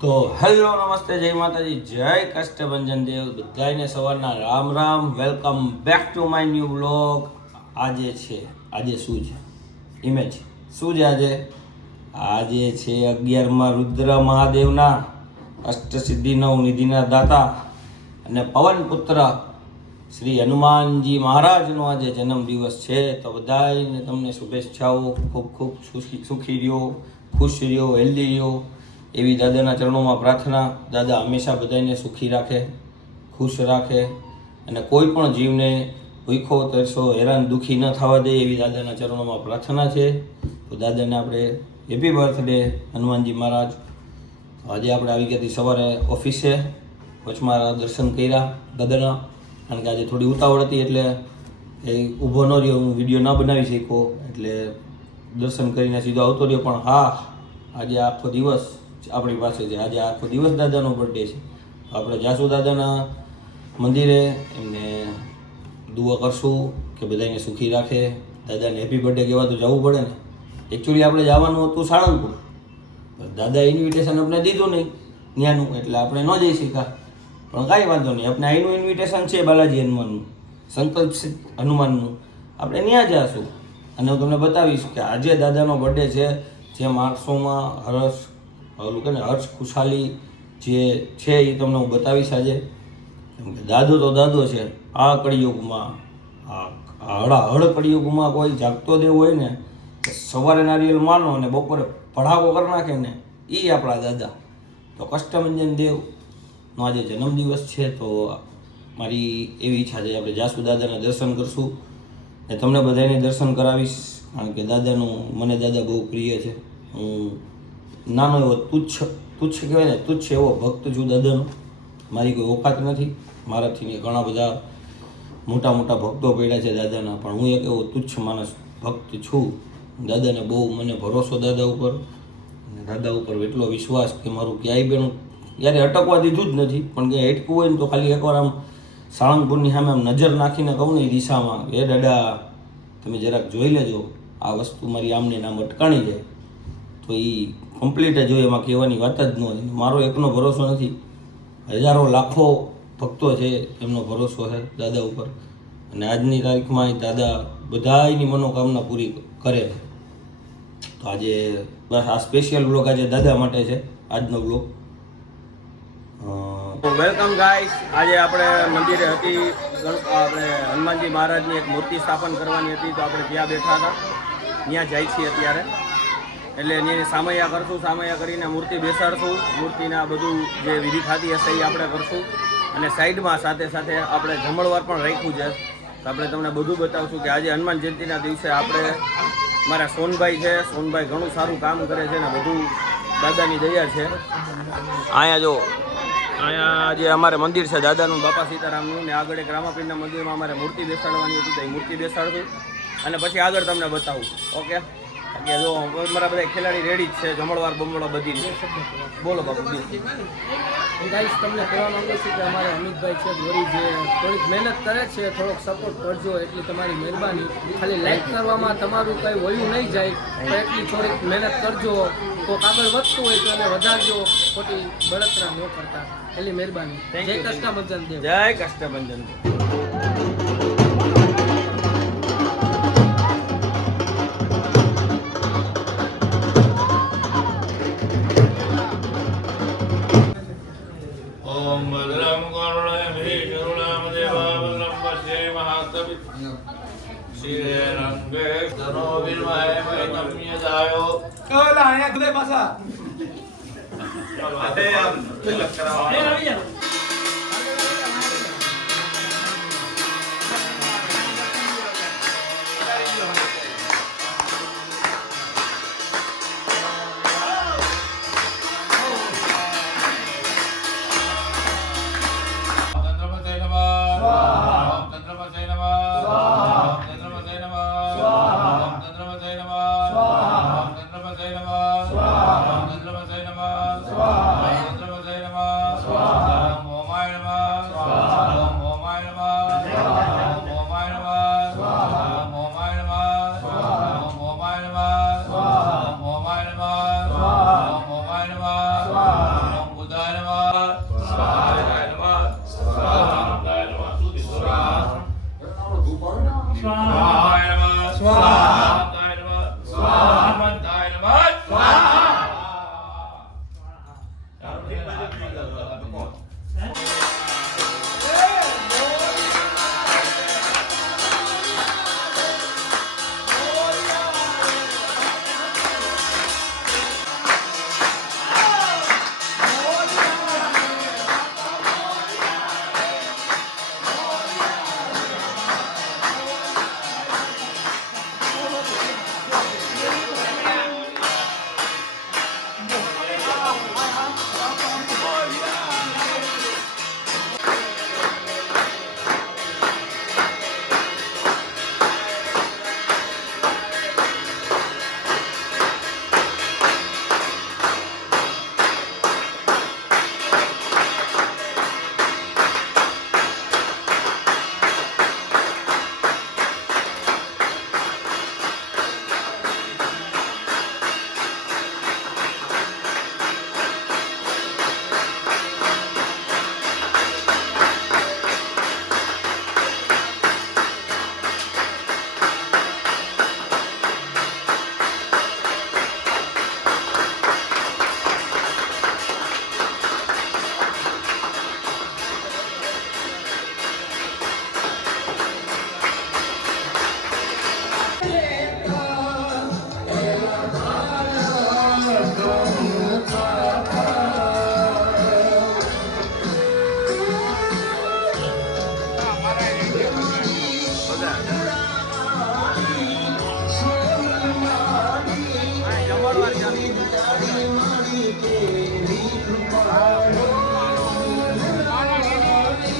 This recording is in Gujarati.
તો હેલો નમસ્તે જય માતાજી જય કષ્ટભંજન દેવ બધાને સવારના Ram Ram welcome back to my new blog. આજે શું છે ઇમેજ શું છે આજે છે 11મા રુદ્ર મહાદેવના અષ્ટસિદ્ધિ નવનિધિના દાતા અને પવન પુત્ર શ્રી હનુમાનજી મહારાજનો આજે જન્મદિવસ છે. તો બધાને તમને શુભેચ્છાઓ. ખૂબ ખૂબ સુખી રહ્યો, ખુશ રહ્યો, હેલ્ધી રહ્યો એવી દાદાના ચરણોમાં પ્રાર્થના. દાદા હંમેશા બધાને સુખી રાખે, ખુશ રાખે અને કોઈ પણ જીવને ભૂખો તરસો હેરાન દુઃખી ન થવા દે એવી દાદાના ચરણોમાં પ્રાર્થના છે. તો દાદાને આપણે હેપી બર્થડે હનુમાનજી મહારાજ. આજે આપણે આવી ગયા સવારે ઓફિસે, વચમાં દર્શન કર્યા દાદાના, કારણ કે આજે થોડી ઉતાવળ હતી એટલે એ ઊભો ન રહ્યો, હું વિડીયો ના બનાવી શક્યો એટલે દર્શન કરીને સીધો આવતો રહ્યો. પણ હા, આજે આખો દિવસ આપણી પાસે છે. આજે આખો દિવસ દાદાનો બર્થડે છે. આપણે જાસુ દાદાના મંદિરે, એમને દુઆ કરશું કે બધાને સુખી રાખે. દાદાને હેપી બર્થડે કહેવા તો જવું પડે ને. એકચ્યુઅલી આપણે જવાનું હતું સાળંગપુર, દાદા ઇન્વિટેશન આપણે દીધું નહીં ત્યાંનું, એટલે આપણે ન જઈ શક્યા. પણ કાંઈ વાંધો નહીં, આપણે અહીંનું ઇન્વિટેશન છે બાલાજી હનુમાનનું, સંકલ્પ હનુમાનનું, આપણે ત્યાં જઈશું અને હું તમને બતાવીશ કે આજે દાદાનો બર્થડે છે. જે માણસોમાં હર્ષ ખુશાલી જે છે એ તમને હું બતાવીશ આજે. કેમ કે દાદો તો દાદો છે. આ કળિયુગમાં, આ હળ કળિયુગમાં કોઈ જાગતો દેવ હોય ને, સવારે નારિયેલ માનો અને બપોરે ભડાકો કરી નાખે ને, એ આપણા દાદા. તો કષ્ટભંજન દેવનો આજે જન્મદિવસ છે. તો મારી એવી ઈચ્છા છે આપણે જાસુ દાદાના દર્શન કરશું ને તમને બધાને દર્શન કરાવીશ. કારણ કે દાદાનું, મને દાદા બહુ પ્રિય છે. હું નાનો એવો તુચ્છ કહેવાય ને, તુચ્છ એવો ભક્ત છું દાદાનો. મારી કોઈ ઓકાત નથી. મારાથી ઘણા બધા મોટા મોટા ભક્તો પડ્યા છે દાદાના, પણ હું એક એવો તુચ્છ માણસ ભક્ત છું. દાદાને બહુ મને ભરોસો દાદા ઉપર, અને દાદા ઉપર એટલો વિશ્વાસ કે મારું ક્યાંય બેનું યારે અટકવા દીધું જ નથી. પણ ક્યાંય અટકવું હોય ને તો ખાલી એકવાર આમ સાળંગપુરની સામે આમ નજર નાખીને કહું ને એ દિશામાં, એ દાદા તમે જરાક જોઈ લેજો, આ વસ્તુ મારી આમને નામ અટકાણી જાય તો એ કમ્પ્લીટ જ હોય, એમાં કહેવાની વાત જ ન હોય. મારો એકનો ભરોસો નથી, હજારો લાખો ભક્તો છે એમનો ભરોસો છે દાદા ઉપર. અને આજની તારીખમાં દાદા બધાની મનોકામના પૂરી કરે છે. તો આજે બસ આ સ્પેશિયલ બ્લોગ આજે દાદા માટે છે, આજનો બ્લોગ. Welcome guys. આજે આપણે મંદિરે હતી, આપણે હનુમાનજી મહારાજની એક મૂર્તિ સ્થાપન કરવાની હતી, તો આપણે ત્યાં બેઠા હતા. ત્યાં જાય છીએ અત્યારે, એટલે એની સામૈયા કરશું. સામૈયા કરીને મૂર્તિ બેસાડશું. મૂર્તિના બધું જે વિધિ થતી હશે એ આપણે કરશું. અને સાઈડમાં સાથે સાથે આપણે જમણવાર પણ રાખ્યું છે. તો આપણે તમને બધું બતાવશું કે આજે હનુમાન જયંતિના દિવસે આપણે, મારા સોનભાઈ છે, સોનભાઈ ઘણું સારું કામ કરે છે ને બધું દાદાની દયા છે. અહીંયા જો, અહીંયા જે અમારે મંદિર છે દાદાનું, બાપા સીતારામનું, ને આગળ એક રામાપીરના મંદિરમાં અમારે મૂર્તિ બેસાડવાની હતી, તો એ મૂર્તિ બેસાડશું અને પછી આગળ તમને બતાવું. Okay okay. જો મારા બધા ખેલાડી રેડી જ છે, જમણવાર બમણો બધી. બોલો બાપુ. ગાઈસ, તમને કહેવા માંગુ છું કે અમારે અમિતભાઈ છે ધોરી, જે થોડીક મહેનત કરે છે, થોડોક સપોર્ટ કરજો, એટલી તમારી મહેરબાની. ખાલી લાઈક કરવામાં તમારું કંઈ વયું નહીં જાય, તો એટલી થોડીક મહેનત કરજો. તો આગળ વધતું હોય તો એને વધારજો, ખોટી બળતરા ન કરતા, એટલી મહેરબાની. જય કષ્ટભંજન દેવ. જય કષ્ટભંજન દેવ. સ્વાહાય નમઃ સ્વાહાય નમઃ સ્વાહાય નમઃ સ્વાહાય નમઃ સ્વાહાય નમઃ સ્વાહા જમણવાર ચાલુ.